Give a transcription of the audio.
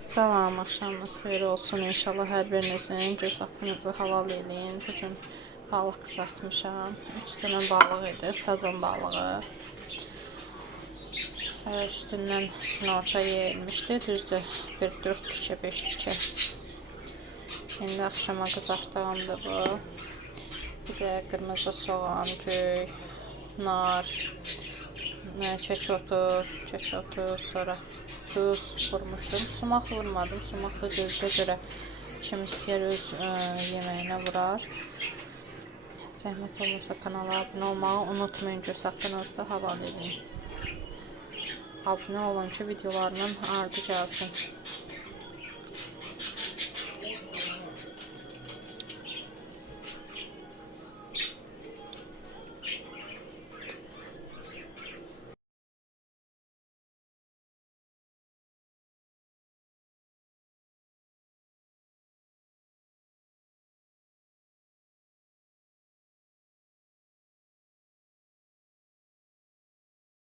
Salam, axşamınız xeyir olsun. İnşallah hər birinizin göz haqqınızı halal eləyin. Bugün balıq qızartmışam. 3 dənə balıq idi, sazan balığı. Üstündən günorta yeyilmişdi. Düzdür, bir 4 tikə, 5 tikə. İndi axşama qızartdığımdır bu. Bir də qırmızı soğan, göy, nar, kək otu, sonra duz vurmuşdum. Sumaq vurmadım. Sumaq da gözə görə kim istəyər öz yeməyinə vurar. Zəhmət olmasa kanala abunə olmağı unutmayın. Göz haqqınızda halal edin. Abunə olun ki, videolarımın ardı gəlsin.